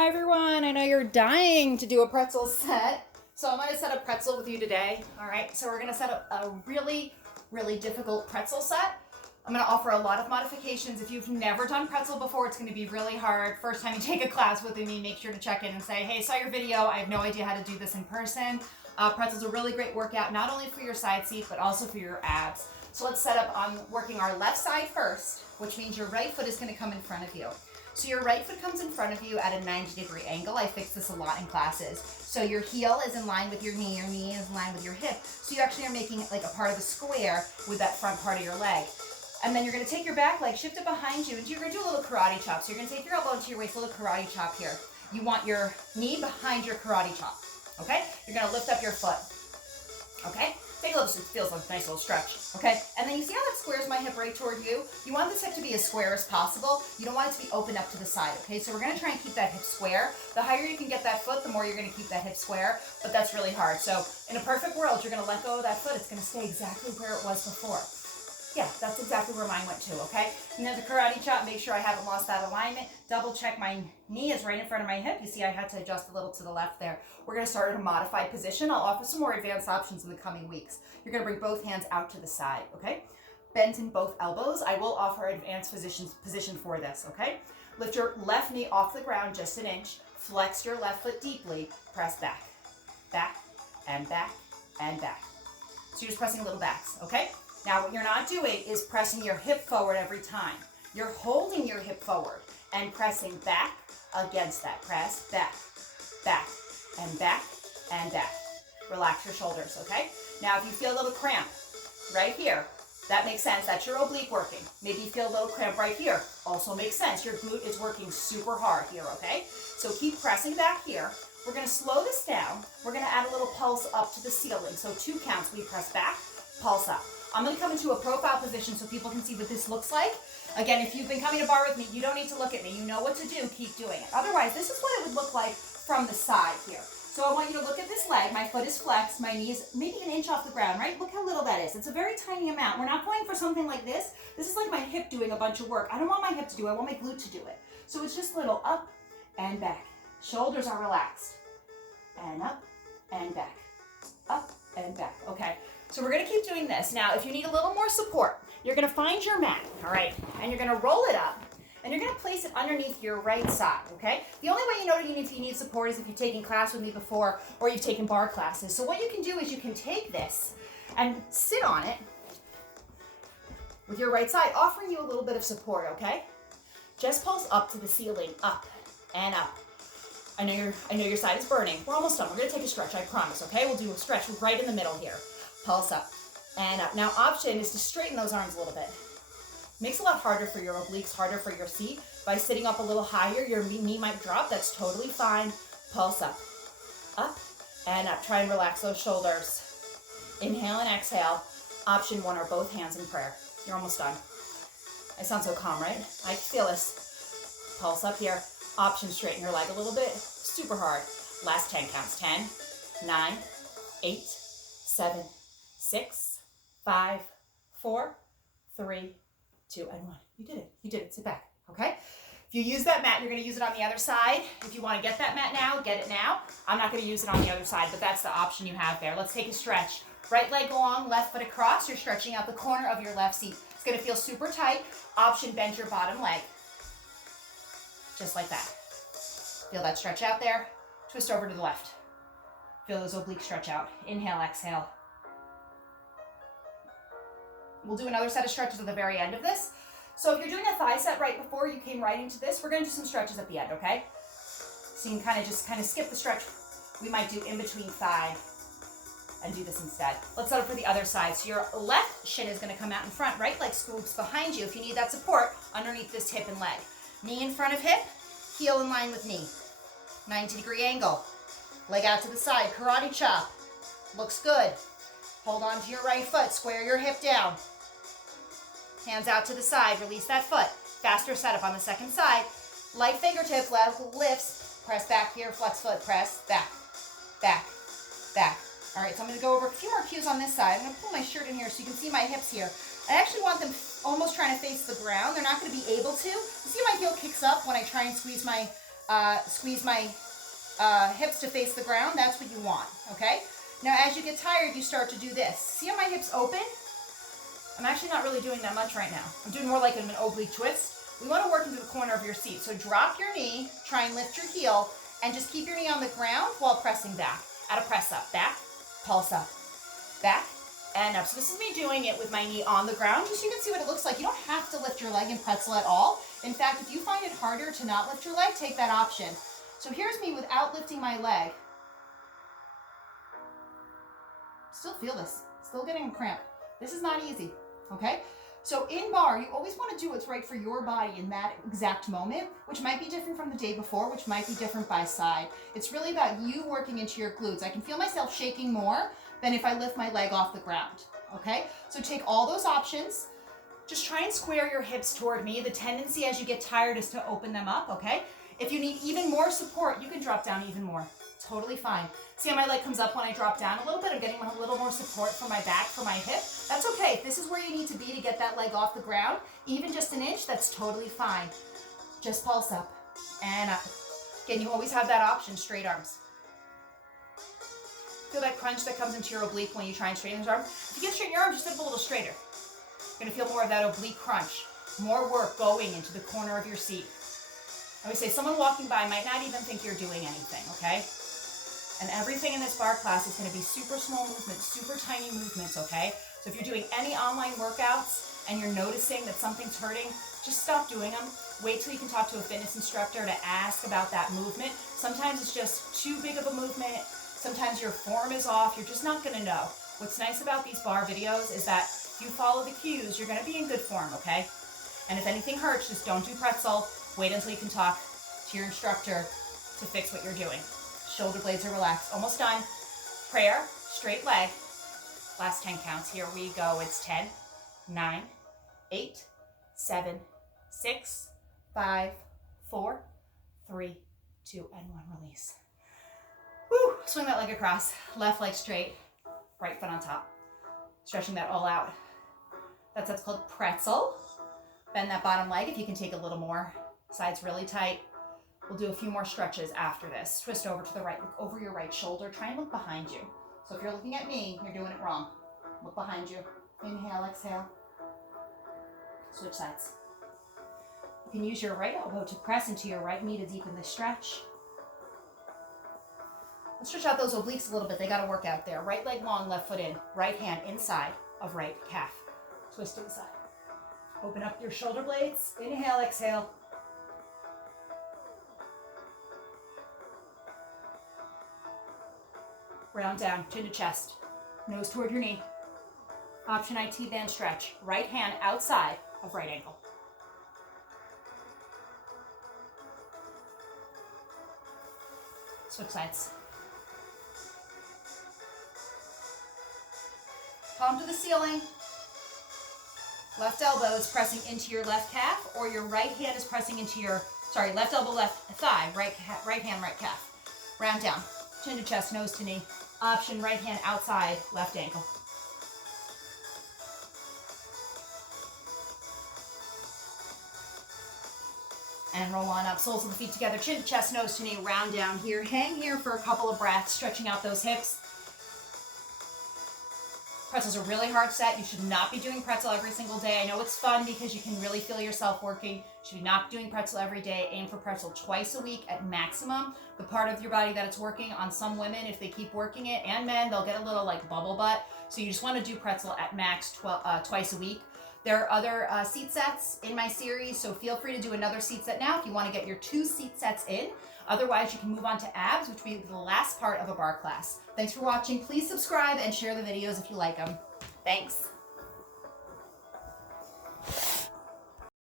Hi everyone, I know you're dying to do a pretzel set, so I'm going to set a pretzel with you today. All right, so we're going to set up a really difficult pretzel set. I'm going to offer a lot of modifications. If you've never done pretzel before, it's going to be really hard. First time you take a class with me, make sure to check in and say, hey, saw your video. I have no idea how to do this in person. Pretzel's a really great workout, not only for your side seat, but also for your abs. So let's set up on working our left side first, which means your right foot is going to come in front of you. So your right foot comes in front of you at a 90-degree angle. I fix this a lot in classes. So your heel is in line with your knee is in line with your hip. So you actually are making like a part of a square with that front part of your leg. And then you're going to take your back leg, shift it behind you, and you're going to do a little karate chop. So you're going to take your elbow into your waist, a little karate chop here. You want your knee behind your karate chop, okay? You're going to lift up your foot, okay? Take a look, it feels like a nice little stretch, okay? And then you see how that squares my hip right toward you? You want this hip to be as square as possible. You don't want it to be open up to the side, okay? So we're gonna try and keep that hip square. The higher you can get that foot, the more you're gonna keep that hip square, but that's really hard. So in a perfect world, you're gonna let go of that foot. It's gonna stay exactly where it was before. Yeah, that's exactly where mine went to, okay? And then the karate chop, make sure I haven't lost that alignment. Double check my knee is right in front of my hip. You see I had to adjust a little to the left there. We're gonna start in a modified position. I'll offer some more advanced options in the coming weeks. You're gonna bring both hands out to the side, okay? Bent in both elbows. I will offer advanced position for this, okay? Lift your left knee off the ground just an inch. Flex your left foot deeply. Press back, back, and back, and back. So you're just pressing little backs, okay? Now what you're not doing is pressing your hip forward every time. You're holding your hip forward and pressing back against that. Press back, back, and back, and back. Relax your shoulders, okay? Now if you feel a little cramp right here, that makes sense. That's your oblique working. Maybe you feel a little cramp right here. Also makes sense. Your glute is working super hard here, okay? So keep pressing back here. We're gonna slow this down. We're gonna add a little pulse up to the ceiling. So 2 counts. We press back, pulse up. I'm going to come into a profile position so people can see what this looks like. Again, if you've been coming to bar with me, you don't need to look at me. You know what to do. Keep doing it. Otherwise, this is what it would look like from the side here. So I want you to look at this leg. My foot is flexed. My knee is maybe an inch off the ground, right? Look how little that is. It's a very tiny amount. We're not going for something like this. This is like my hip doing a bunch of work. I don't want my hip to do it. I want my glute to do it. So it's just little up and back. Shoulders are relaxed. And up and back. Up and back. Okay. So we're going to keep doing this. Now, if you need a little more support, you're going to find your mat, all right? And you're going to roll it up, and you're going to place it underneath your right side, okay? The only way you know if you need support is if you've taken class with me before or you've taken bar classes. So what you can do is you can take this and sit on it with your right side, offering you a little bit of support, okay? Just pulse up to the ceiling, up and up. I know your side is burning. We're almost done. We're going to take a stretch, I promise, okay? We'll do a stretch right in the middle here. Pulse up and up. Now option is to straighten those arms a little bit. Makes it a lot harder for your obliques, harder for your seat. By sitting up a little higher, your knee might drop. That's totally fine. Pulse up and up. Try and relax those shoulders. Inhale and exhale. Option 1 are both hands in prayer. You're almost done. I sound so calm, right? I feel this. Pulse up here. Option, straighten your leg a little bit. Super hard. Last 10 counts. 10, 9, 8, 7, 6, 5, 4, 3, 2, and 1. You did it. You did it. Sit back. Okay? If you use that mat, you're going to use it on the other side. If you want to get that mat now, get it now. I'm not going to use it on the other side, but that's the option you have there. Let's take a stretch. Right leg long, left foot across. You're stretching out the corner of your left seat. It's going to feel super tight. Option, bend your bottom leg. Just like that. Feel that stretch out there. Twist over to the left. Feel those obliques stretch out. Inhale, exhale. We'll do another set of stretches at the very end of this. So if you're doing a thigh set right before you came right into this, we're going to do some stretches at the end, okay? So you can kind of skip the stretch we might do in between thigh and do this instead. Let's set up for the other side. So your left shin is going to come out in front, right leg scoops behind you if you need that support underneath this hip and leg. Knee in front of hip, heel in line with knee. 90-degree angle. Leg out to the side, karate chop. Looks good. Hold on to your right foot, square your hip down. Hands out to the side, release that foot. Faster setup on the second side. Light fingertip, lifts, press back here, flex foot, press, back, back, back. All right, so I'm gonna go over a few more cues on this side. I'm gonna pull my shirt in here so you can see my hips here. I actually want them almost trying to face the ground. They're not gonna be able to. You see my heel kicks up when I try and squeeze my squeeze my hips to face the ground. That's what you want, okay? Now, as you get tired, you start to do this. See how my hips open? I'm actually not really doing that much right now. I'm doing more like an oblique twist. We want to work into the corner of your seat. So drop your knee, try and lift your heel, and just keep your knee on the ground while pressing back. At a press up, back, pulse up, back, and up. So this is me doing it with my knee on the ground, just so you can see what it looks like. You don't have to lift your leg in pretzel at all. In fact, if you find it harder to not lift your leg, take that option. So here's me without lifting my leg. Still feel this, still getting a cramp. This is not easy, okay? So in bar, you always want to do what's right for your body in that exact moment, which might be different from the day before, which might be different by side. It's really about you working into your glutes. I can feel myself shaking more than if I lift my leg off the ground, okay? So take all those options. Just try and square your hips toward me. The tendency as you get tired is to open them up, okay? If you need even more support, you can drop down even more. Totally fine. See how my leg comes up when I drop down a little bit? I'm getting a little more support from my back, from my hip. That's okay. If this is where you need to be to get that leg off the ground, even just an inch, that's totally fine. Just pulse up and up. Again, you always have that option, straight arms. Feel that crunch that comes into your oblique when you try and straighten your arms? If you get straight in your arms, just sit up a little straighter. You're gonna feel more of that oblique crunch. More work going into the corner of your seat. I always say someone walking by might not even think you're doing anything, okay? And everything in this bar class is going to be super small movements, super tiny movements, okay? So if you're doing any online workouts and you're noticing that something's hurting, just stop doing them. Wait till you can talk to a fitness instructor to ask about that movement. Sometimes it's just too big of a movement. Sometimes your form is off. You're just not going to know. What's nice about these bar videos is that if you follow the cues, you're going to be in good form, okay? And if anything hurts, just don't do pretzel. Wait until you can talk to your instructor to fix what you're doing. Shoulder blades are relaxed. Almost done. Prayer, straight leg. Last 10 counts. Here we go. It's 10, 9, 8, 7, 6, 5, 4, 3, 2, and 1. Release. Woo! Swing that leg across. Left leg straight. Right foot on top. Stretching that all out. That's called pretzel. Bend that bottom leg if you can take a little more. Sides really tight. We'll do a few more stretches after this. Twist over to the right, look over your right shoulder. Try and look behind you. So if you're looking at me, you're doing it wrong. Look behind you. Inhale, exhale. Switch sides. You can use your right elbow to press into your right knee to deepen the stretch. Let's stretch out those obliques a little bit. They got to work out there. Right leg long, left foot in. Right hand inside of right calf. Twist to the side. Open up your shoulder blades. Inhale, exhale. Round down, chin to chest, nose toward your knee. Option IT band stretch. Right hand outside of right ankle. Switch sides. Palm to the ceiling. Left elbow is pressing into your left calf, or your right hand is pressing into your, left elbow, left thigh, right hand, right calf. Round down, chin to chest, nose to knee. Option right hand outside, left ankle. And roll on up, soles of the feet together, chin to chest, nose to knee, round down here. Hang here for a couple of breaths, stretching out those hips. Pretzel's a really hard set. You should not be doing pretzel every single day. I know it's fun because you can really feel yourself working. You should be not doing pretzel every day. Aim for pretzel twice a week at maximum. The part of your body that it's working on, some women, if they keep working it, and men, they'll get a little like bubble butt. So you just want to do pretzel at max twice a week. There are other seat sets in my series, so feel free to do another seat set now if you want to get your 2 seat sets in. Otherwise, you can move on to abs, which will be the last part of a bar class. Thanks for watching. Please subscribe and share the videos if you like them. Thanks.